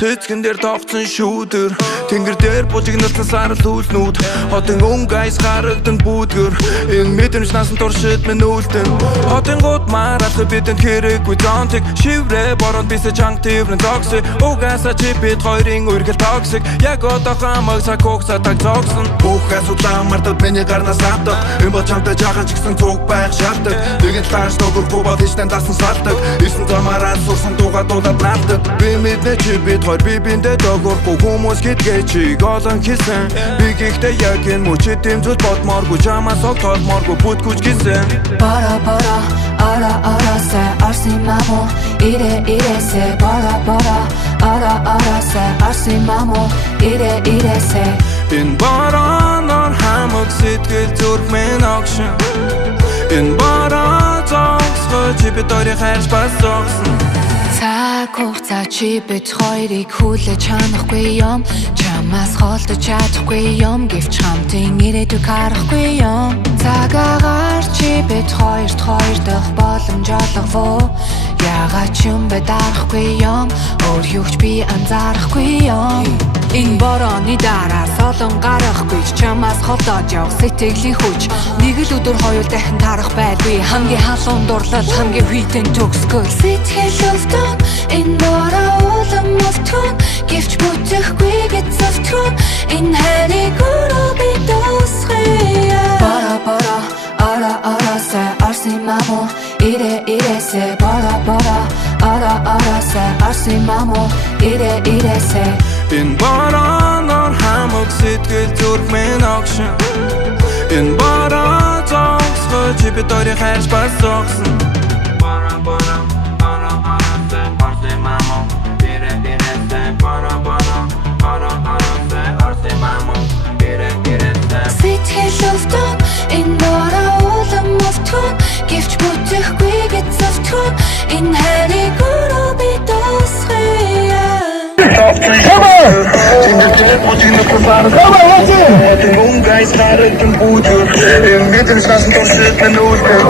Цэцгэн дээр тавцсан шүүдэр тэнгэр дээр бужигнасан сарал үлнүүд хотын өнгөйс харагдан бүүдгэр энэ мэдрэмж насан туршид минь үлдэн хотын гууд мараад бидэнд хэрэггүй зонтик шиврэ борон бисэ чанг тиврэн зогсэ угаасаа чи бид хоёрын үргэл токсик яг одоо хамаг сакокса таг зогсон бүх асуудлаа мартад миний гарнаас авдаг энэ бол чамтай жаахан ч гэсэн цуг байх шалтак нэгэн талаас ногөргүй бол хичнээн дасан салдаг ирсэн замаараа сурсан дуугаа дуулаад наалдаг би мэднэ чи бид хоёр бибиндээ догорхгүй хүмүүс гэдгээ чиг олон хийсэн би гэхдээ яг энэ мөчөд тэмцүүл бодмооргүй чамаас огтолмооргүй бүтгэж гисэн Бара бара ара арасэ арсын мамо ире ирэсэ бара бара ара арасэ арсын мамо ире ирэсэ энэ бараанаар хамаг сэтгэл зүрхмэн огшин энэ бараа зогсгоо чи бид хоёрыг хайрч бас зогсон Цаг хугацаа чи бид хоёрыг хүлээж чанахгүй юм Чамаас холдож чадахгүй юм Гэвч хамтын ирээдүйг харахгүй юм Цагаагаар чи бид хоёрт хоёр дахь боломж олгов Яагаад ч юм бэ дарахгүй юм Өөр юуч би анзаарахгүй юм Энэ борооны дараа солон гарахгүй Чамаас холдоод явах сэтгэлийн хүч Нэг л өдөр хоёул дахин тарах байлгүй Хамгийн халуун дурлал хамгийн хүйтэн төгсгөл Сэтгэл өвдөн энэ бороо улам өвтгөн Гэвч бүтэхгүй гэж зовтгөн Энэ хайрыг өөрөө би дуусгая Бара бара ара арасэ арсын мамо ире ирэсэ бара бара ара арасэ арсын мамо ире ирэсэ энэ бараанаар хамаг сэтгэл зүрхмэн огшин энэ бараа зогсгоо чи бид хоёрыг хайрч бас зогсон Бара бара ара арасэ арсын мамо ире ирэсэ бара бара ара арасэ арсын мамо ире ирэсэ Сэтгэл өвдөн энэ бороо улам өвтгөн Гэвч бүтэхгүй гэж зовтгөн Энэ хайрыг өөрөө би дуусгая Өнгөйс харагдан бүүдгэр энэ мэдрэмж насан туршид минь үлдэн